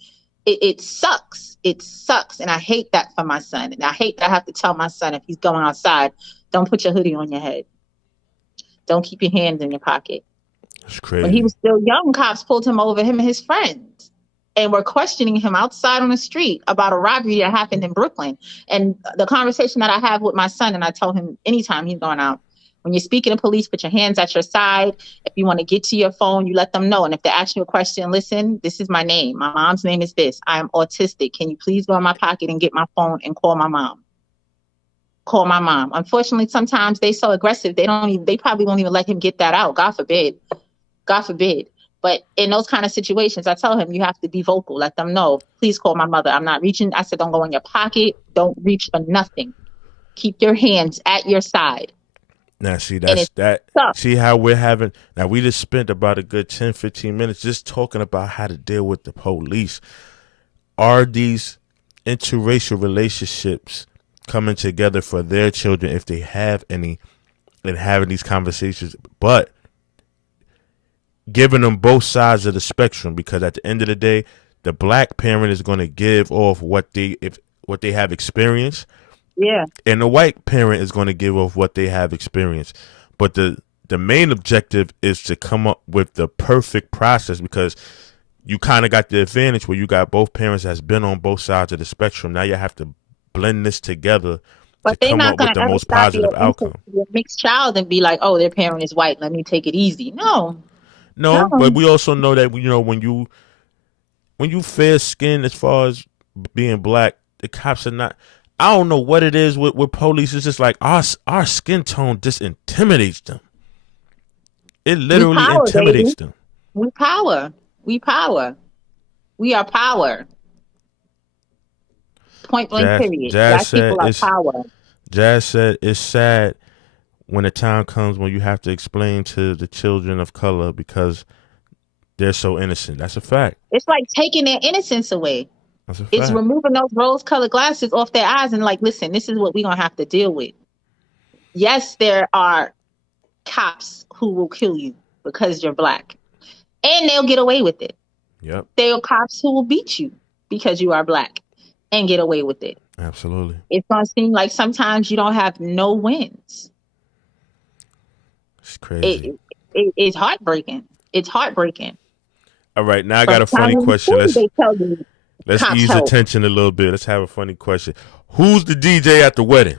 it sucks. It sucks. And I hate that for my son. And I hate that I have to tell my son, if he's going outside, don't put your hoodie on your head. Don't keep your hands in your pocket. That's crazy. When he was still young, cops pulled him over, him and his friends, and were questioning him outside on the street about a robbery that happened in Brooklyn. And the conversation that I have with my son, and I tell him anytime he's going out, When you're speaking to police, put your hands at your side. If you want to get to your phone, you let them know. And if they ask you a question, listen, this is my name. My mom's name is this. I'm autistic. Can you please go in my pocket and get my phone and call my mom? Call my mom. Unfortunately, sometimes they're so aggressive, they probably won't even let him get that out. God forbid. God forbid. But in those kind of situations, I tell him, you have to be vocal. Let them know, please call my mother. I'm not reaching. I said, don't go in your pocket. Don't reach for nothing. Keep your hands at your side. Now, see, that's that. Tough. See how we're having. Now, we just spent about a good 10, 15 minutes just talking about how to deal with the police. Are these interracial relationships coming together for their children, if they have any, and having these conversations, but giving them both sides of the spectrum? Because at the end of the day, the black parent is going to give off what they have experienced. Yeah. And the white parent is going to give off what they have experienced. But the main objective is to come up with the perfect process, because you kind of got the advantage where you got both parents that's been on both sides of the spectrum. Now you have to blend this together but to come up with the most positive outcome. Your mixed child and be like, oh, their parent is white, let me take it easy. No, but we also know that, you know, when you fair skin as far as being black, the cops are not. I don't know what it is with police. It's just like our skin tone just intimidates them. It literally intimidates them. We power. We are power. Point blank, period. Black people are power. Jazz said it's sad when the time comes when you have to explain to the children of color because they're so innocent. That's a fact. It's like taking their innocence away. That's a fact. It's removing those rose-colored glasses off their eyes and like, listen, this is what we're going to have to deal with. Yes, there are cops who will kill you because you're black. And they'll get away with it. Yep. There are cops who will beat you because you are black and get away with it. Absolutely. It's going to seem like sometimes you don't have no wins. It's crazy. It's heartbreaking. It's heartbreaking. All right, now I got a funny question. Let's ease the tension a little bit. Let's have a funny question. Who's the DJ at the wedding?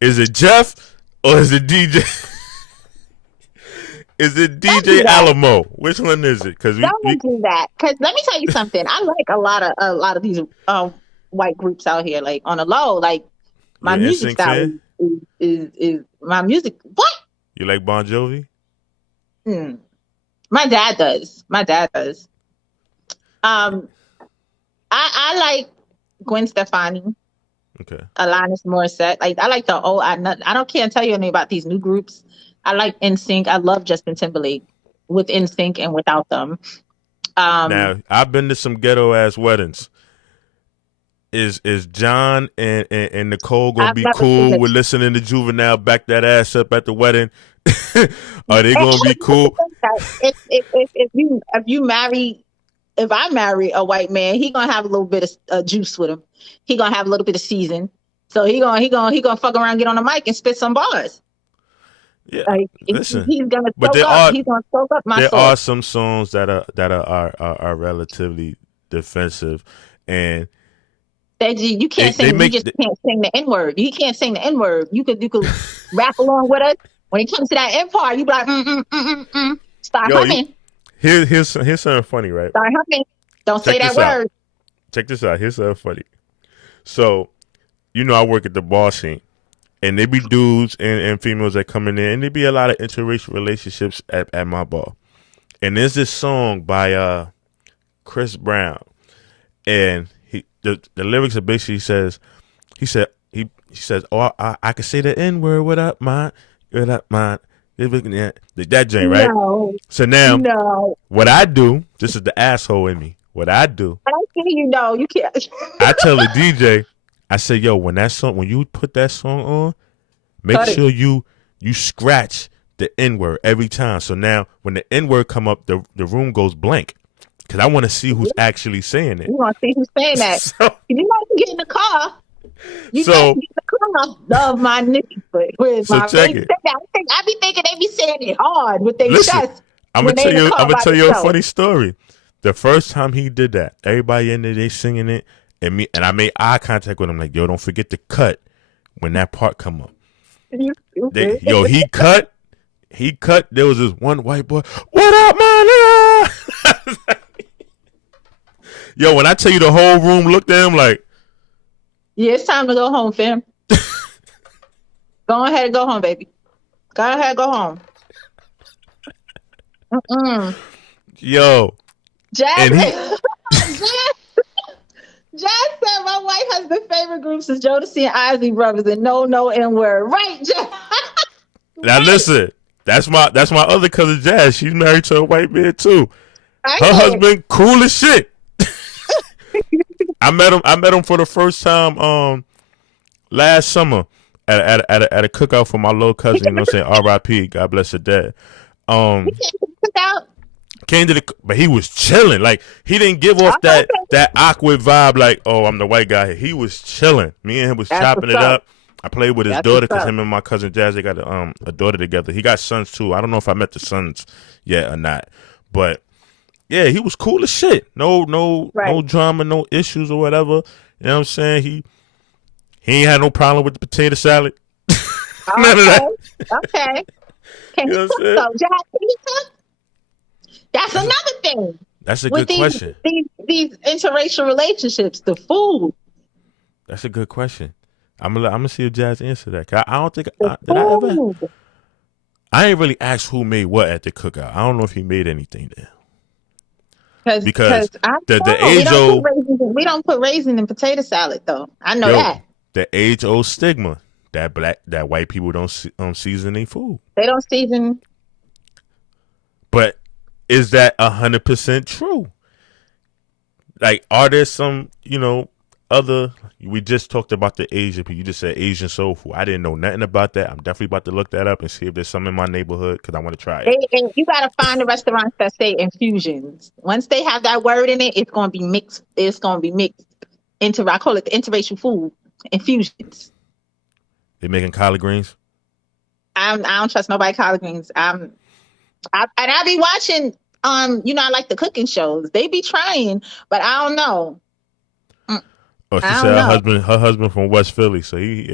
Is it Jeff or is it DJ? Is it DJ Alamo? Which one is it? Because don't do that. Because let me tell you something. I like a lot of these white groups out here. Like on the low, like my music style is my music. What? You like Bon Jovi? My dad does. I like Gwen Stefani. Okay. Alanis Morissette. Like I like the old. I can't tell you anything about these new groups. I like NSYNC. I love Justin Timberlake with NSYNC and without them. Now I've been to some ghetto ass weddings. Is John and Nicole gonna be cool with listening to Juvenile back that ass up at the wedding? Are they gonna be cool? If I marry a white man, he gonna have a little bit of juice with him. He gonna have a little bit of season. So he gonna fuck around, get on the mic, and spit some bars. Yeah, like, listen. He's gonna soak up my soul. There are some songs that are relatively defensive, and you can't sing. You just can't sing the N-word. You can't sing the N-word. You could rap along with us. When it comes to that N part, you be like, start humming. Here's something funny, right? Start humming. Don't say that word. Check this out. Here's something funny. So, I work at the bar scene, and there be dudes and females that come in there, and there be a lot of interracial relationships at my bar. And there's this song by Chris Brown, and the lyrics are basically he says, oh, I can say the N-word without mine. That joint, right? No, so now, what I do, this is the asshole in me. What I do, I see you can't. I tell the DJ, I say, yo, when you put that song on, make sure you scratch the N-word every time. So now, when the N-word come up, the room goes blank. Because I want to see who's actually saying it. You want to see who's saying that. So, you might get in the car. You so, get in the car. Love my niggas. So check it. I be thinking they be saying it hard with their chest. I'm going to tell you a funny story. The first time he did that, everybody in there, they singing it. And I made eye contact with him like, yo, don't forget to cut when that part come up. You stupid. He cut. There was this one white boy. What up, my nigga? Yo, when I tell you the whole room looked at him like, Yeah, it's time to go home, fam. Go ahead and go home, baby. Go ahead, go home. Yo. Jazz, And Jazz said my white husband's favorite groups is Jodeci and Isley Brothers and no N-word. Right, Jazz? Now listen, that's my other cousin Jazz. She's married to a white man too. Her husband cool as shit. I met him for the first time last summer at a cookout for my little cousin. You know what I'm saying? R.I.P. God bless her dad. Came to but he was chilling. Like he didn't give off that awkward vibe. Like, oh, I'm the white guy. He was chilling. Me and him was chopping it up. I played with his daughter because him and my cousin Jazz, they got a daughter together. He got sons too. I don't know if I met the sons yet or not, but yeah, he was cool as shit. No drama, no issues or whatever. You know what I'm saying? He ain't had no problem with the potato salad. None of that. Okay. Can you cook though? Jazz, can you cook? That's another thing. That's a good question. These interracial relationships, the food. That's a good question. I'm gonna see if Jazz answer that. I don't think I ain't really asked who made what at the cookout. I don't know if he made anything there. Because the age old we don't put raisin in potato salad though. I know that. The age old stigma that white people don't season their food. They don't season. But is that 100% true? Like, are there some, other? We just talked about the Asian people. You just said Asian soul food. I didn't know nothing about that. I'm definitely about to look that up and see if there's some in my neighborhood because I want to try it. And you got to find the restaurants that say infusions. Once they have that word in it, it's going to be mixed. It's going to be mixed into, I call it the interracial food infusions. They making collard greens? I don't trust nobody collard greens. I be watching, I like the cooking shows. They be trying, but I don't know. Oh, she said her husband from West Philly, so he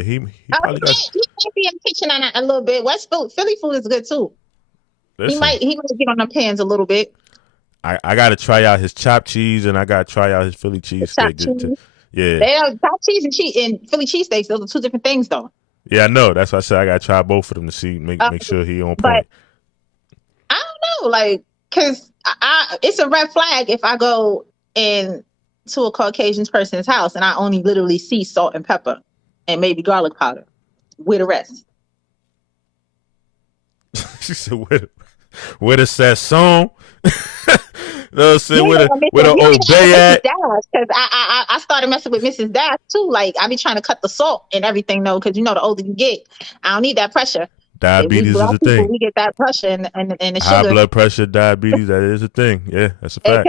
probably got. He might be in the kitchen on a little bit. Philly food is good too. Listen, he might get on the pans a little bit. I got to try out his chopped cheese, and I got to try out his Philly cheesesteak. Yeah, chopped cheese and Philly cheesesteaks. Those are two different things, though. Yeah, I know. That's why I said I got to try both of them to see make sure he on point. But I don't know, because it's a red flag if I go in to a Caucasian person's house and I only literally see salt and pepper and maybe garlic powder with the rest. She said, "Where the sasson?" No, say where the obey at? Because I started messing with Mrs. Dash too. Like I be trying to cut the salt and everything, though, because the older you get, I don't need that pressure. Diabetes is a thing. We get that pressure and the sugar. High blood pressure, diabetes, that is a thing. Yeah, that's a fact.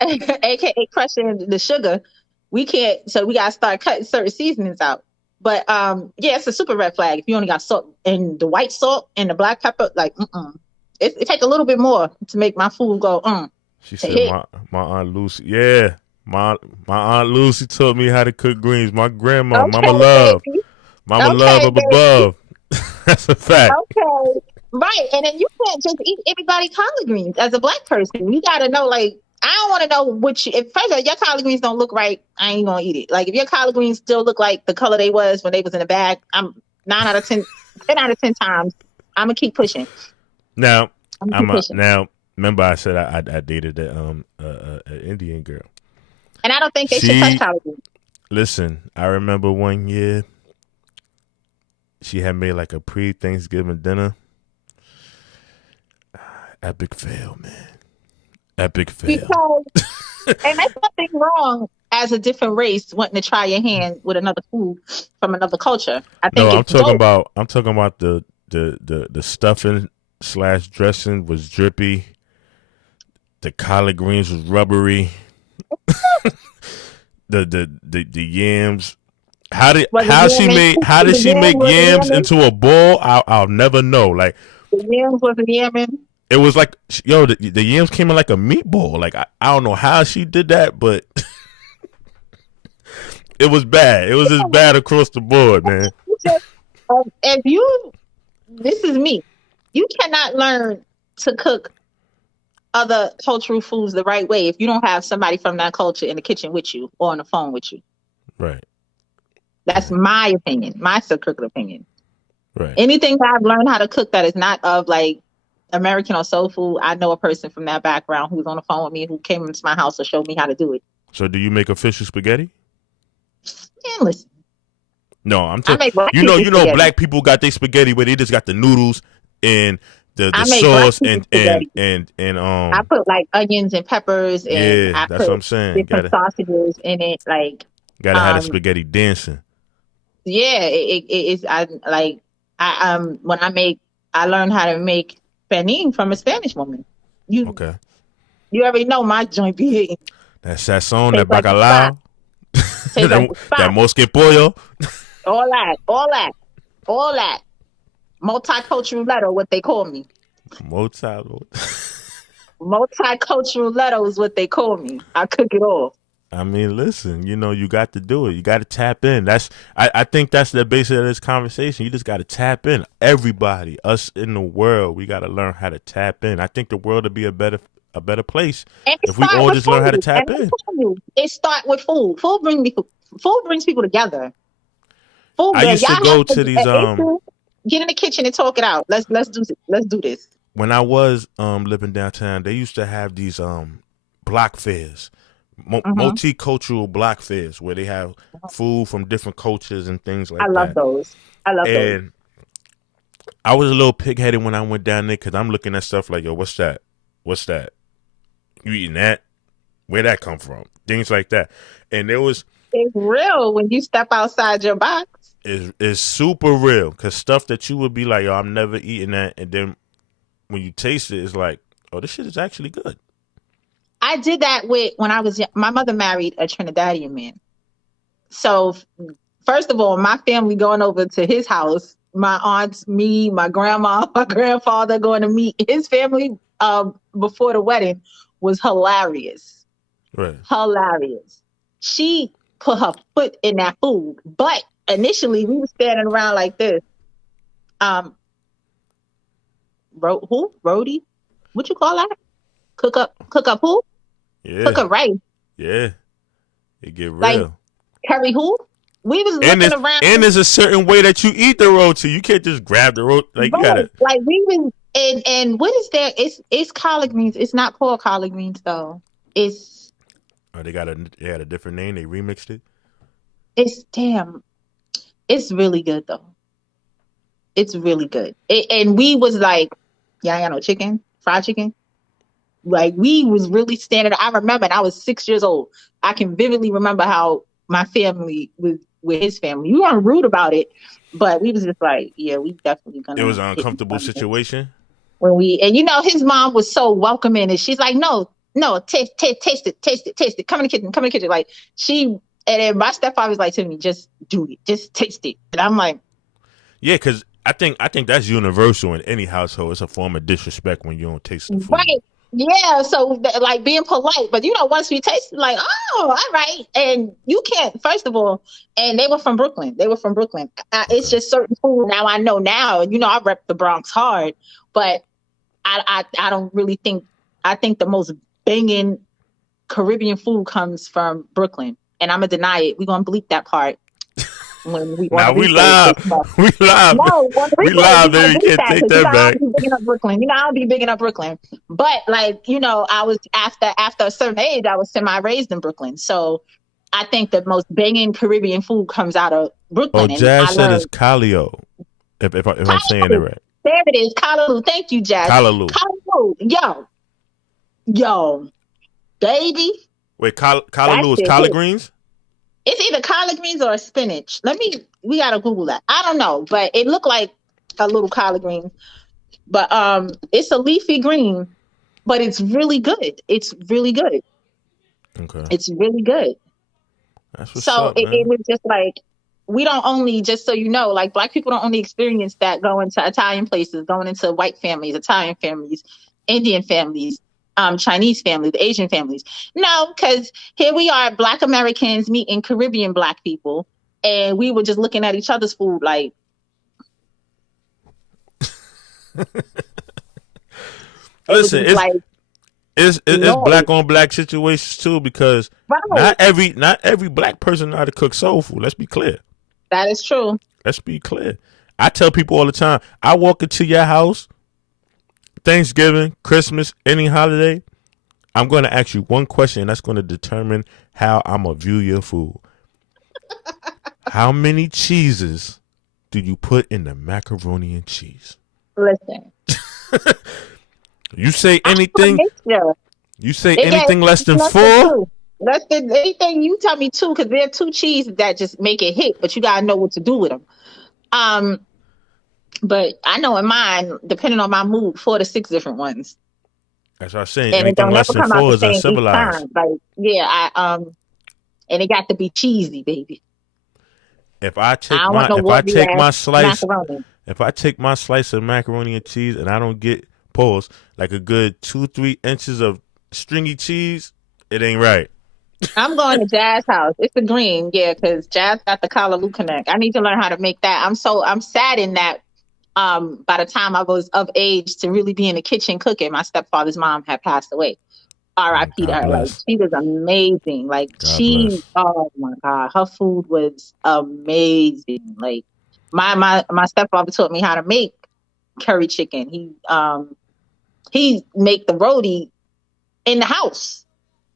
AKA crushing the sugar. We can't, so we gotta start cutting certain seasonings out. But it's a super red flag if you only got salt and the white salt and the black pepper. Like, it take a little bit more to make my food go. She said, my Aunt Lucy. Yeah, my Aunt Lucy taught me how to cook greens. My grandma, Mama Love, Love up above. That's a fact. Okay, right. And then you can't just eat everybody collard greens as a black person. You gotta know, I don't want to know if first of all, your collard greens don't look right, I ain't gonna eat it. Like if your collard greens still look like the color they was when they was in the bag, I'm 10 out of 10 times, I'm gonna keep pushing. Now, remember I said I dated an Indian girl. And I don't think they should touch collard greens. Listen, I remember one year she had made like a pre-Thanksgiving dinner. Epic fail, man. Epic fail. And that's nothing wrong as a different race wanting to try your hand with another food from another culture. I think I'm talking about the stuffing / dressing was drippy. The collard greens was rubbery. the yams. How did she make yams into a ball? I'll never know. Like the yams wasn't yamming. It was like the yams came in like a meatball. Like I don't know how she did that, but it was bad. It was just bad across the board, man. If you, this is me. You cannot learn to cook other cultural foods the right way if you don't have somebody from that culture in the kitchen with you or on the phone with you. Right. That's my opinion, my so crooked opinion. Right. Anything that I've learned how to cook that is not of like American or soul food, I know a person from that background who's on the phone with me who came into my house to show me how to do it. So do you make official spaghetti? And listen, No, I'm I telling make black you know, people spaghetti. black people got their spaghetti where they just got the noodles and the I make black sauce people spaghetti. and I put like onions and peppers and yeah, I that's what put I'm saying. different sausages in it. Like, Gotta have the spaghetti dancing. yeah, it is. When I learned how to make pernil from a Spanish woman. Okay. You already know my joint be hitting. That sazon, that Tastes like the spot. bacalao, Tastes like the spot. that mosque pollo. All that. Multicultural letter, what they call me. Multicultural letter is what they call me. I cook it all. I mean, listen, you got to do it. You got to tap in. I think that's the basis of this conversation. You just got to tap in. Everybody, us in the world, we got to learn how to tap in. I think the world would be a better place if we all just learn how to tap in. It start with food. Food brings people together. I used to go to these get in the kitchen and talk it out. Let's do this. When I was living downtown, they used to have these block fairs. Multicultural block fairs where they have food from different cultures and things like that. I love those. And I was a little pig-headed when I went down there because I'm looking at stuff like, yo, what's that? What's that? You eating that? Where'd that come from? Things like that. And it's real when you step outside your box. It's super real because stuff that you would be like, yo, I'm never eating that. And then when you taste it, it's like, oh, this shit is actually good. I did that when I was young. My mother married a Trinidadian man. So first of all, my family going over to his house, my aunts, me, my grandma, my grandfather going to meet his family before the wedding was hilarious. Right. Hilarious. She put her foot in that food, but initially we were standing around like this. Who? Rody? What you call that? Cook up who? Yeah. Cook up rice. Yeah. It get real. Like, curry who? We was looking around. And there's a certain way that you eat the roti. You can't just grab the roti. Like, you gotta. Like, we was, and what is that? It's collard greens. It's not called collard greens, though. It's. Oh, they had a different name. They remixed it. It's really good, though. It's really good. And we was like, yeah, I got no chicken, fried chicken. Like, we was really standing. I remember, and I was 6 years old. I can vividly remember how my family was with his family. We weren't rude about it, but we was just like, yeah, we definitely gonna. It was an uncomfortable situation. His mom was so welcoming, and she's like, no, taste it. Come in the kitchen. Like, and then my stepfather was like to me, just do it, just taste it. And I'm like, yeah, because I think that's universal in any household. It's a form of disrespect when you don't taste the food. Right. Yeah, so like being polite, but once we tasted, like, oh, all right, and you can't. First of all, and they were from Brooklyn. It's just certain food. Now I know. I rep the Bronx hard, but I don't really think. I think the most banging Caribbean food comes from Brooklyn, and I'm gonna deny it. We're gonna bleep that part. When we live. We live. No, We live there. You can't take that back. I don't be bigging up Brooklyn. I don't be bigging up Brooklyn. But I was after a certain age, I was semi-raised in Brooklyn. So I think the most banging Caribbean food comes out of Brooklyn. Oh, Jazz said it's Calio. If I'm saying it right. There it is, Callaloo. Thank you, Jazz. Callaloo. Yo, baby. Wait, Callaloo is collard greens? It's either collard greens or spinach. We gotta Google that. I don't know, but it looked like a little collard green. But it's a leafy green, but it's really good. It's really good. Okay. It's really good. That's what's so up, it was just like, we don't only, just so you know, like, Black people don't only experience that going to Italian places, going into white families, Italian families, Indian families, Chinese families, Asian families. No, because here we are, Black Americans meeting Caribbean Black people, and we were just looking at each other's food like, It was Listen, just like, it's no, black on black situations too, because right. not every black person know how to cook soul food. Let's be clear. That is true. Let's be clear. I tell people all the time, I walk into your house, Thanksgiving, Christmas, any holiday, I'm going to ask you one question, and that's going to determine how I'm going to view your food. How many cheeses do you put in the macaroni and cheese? Listen, You say I have a anything, mixture. you say It gets anything less than less than 4? two. Less than anything you tell me two, because there are two cheeses that just make it hit, but you gotta know what to do with them. Um, but I know in mine, depending on my mood, 4 to 6 different ones, That's what I'm saying. and it Anything don't less never than come out 4 the is same each uncivilized. time. Like, yeah, and it got to be cheesy, baby. If I I take don't want my no if I watery take ass my slice macaroni. if I take my slice of macaroni and cheese and I don't get pause like a good 2-3 inches of stringy cheese, it ain't right. I'm going to Jazz house. It's the green, yeah, because Jazz got the Callaloo Connect. I need to learn how to make that. I'm saddened that by the time I was of age to really be in the kitchen cooking, my stepfather's mom had passed away. R.I.P. to God her. Like, bless. she was amazing. Like, God bless. oh my God, her food was amazing. Like, my stepfather taught me how to make curry chicken. He make the roti in the house.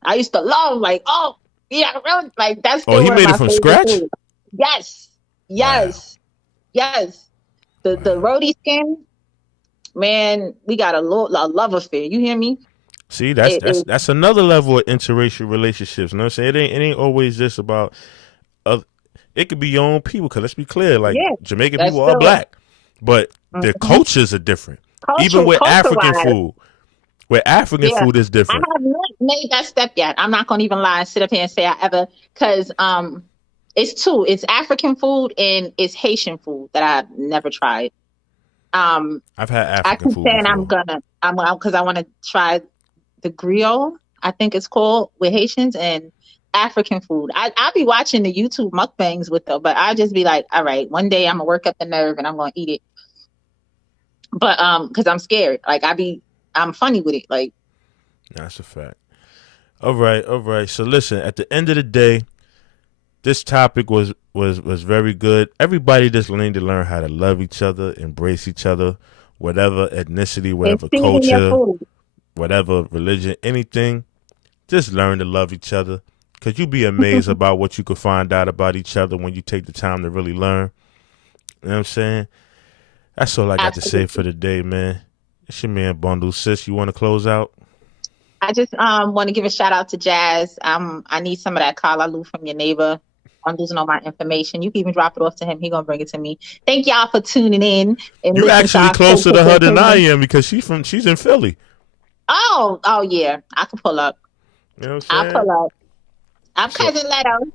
I used to love, like, oh yeah, really, like that's Oh, still he one of made it my from favorite scratch? foods. Yes, Wow. yes, yes. The Wow. roti skin, man, we got a love affair. You hear me? See, It is, that's another level of interracial relationships. You know what I'm saying? It ain't always just about other, it could be your own people, cause let's be clear, like yeah. Jamaican That's people are still black. But their mhm. cultures are different. Even with Culture African wise. food. Where African Yeah, food is I different. have not made that step yet. I'm not gonna even lie and sit up here and say I ever, because it's two. It's African food and it's Haitian food that I've never tried. Um, I've had I African keep food saying before. I'm because I want to try the griot. I think it's called with Haitians and African food. I'll be watching the YouTube mukbangs with them, but I just be like, all right, one day I'm gonna work up the nerve and I'm gonna eat it. But because I'm scared. Like I'm funny with it. Like, That's a fact. All right, all right. So listen, at the end of the day, this topic was very good. Everybody just need to learn how to love each other, embrace each other, whatever ethnicity, and whatever season your culture, food. whatever religion, anything. Just learn to love each other. Cause you'd be amazed about what you could find out about each other when you take the time to really learn. You know what I'm saying? That's all I got to say for Absolutely. the day, man. It's your man Bundle. Sis, you want to close out? I just want to give a shout out to Jazz. I need some of that kalaloo from your neighbor. I'm losing all my information. You can even drop it off to him. He gonna bring it to me. Thank y'all for tuning in and You listen to actually our so closer to quick her than I opinion. am because she's in Philly. Oh yeah, I can pull up. You know what I'll I'm saying? pull up. I'm So, cousin Leto.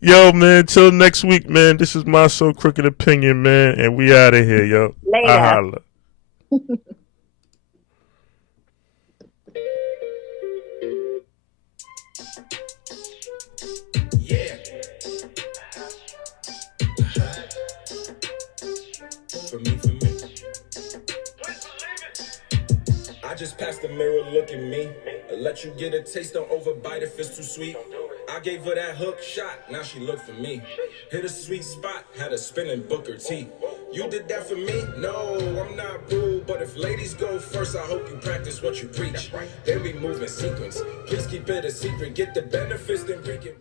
yo, man, till next week, man. This is my so crooked opinion, man, and we out of here, yo. I Later. holla. Yeah. For me, for me. I just passed the mirror, look at me. I let you get a taste, don't overbite if it's too sweet. I gave her that hook shot, now she look for me. Hit a sweet spot, had her spinning Booker T. You did that for me? No, I'm not rude, but if ladies go first, I hope you practice what you preach. Then we move in sequence. Please keep it a secret, get the benefits, then we can.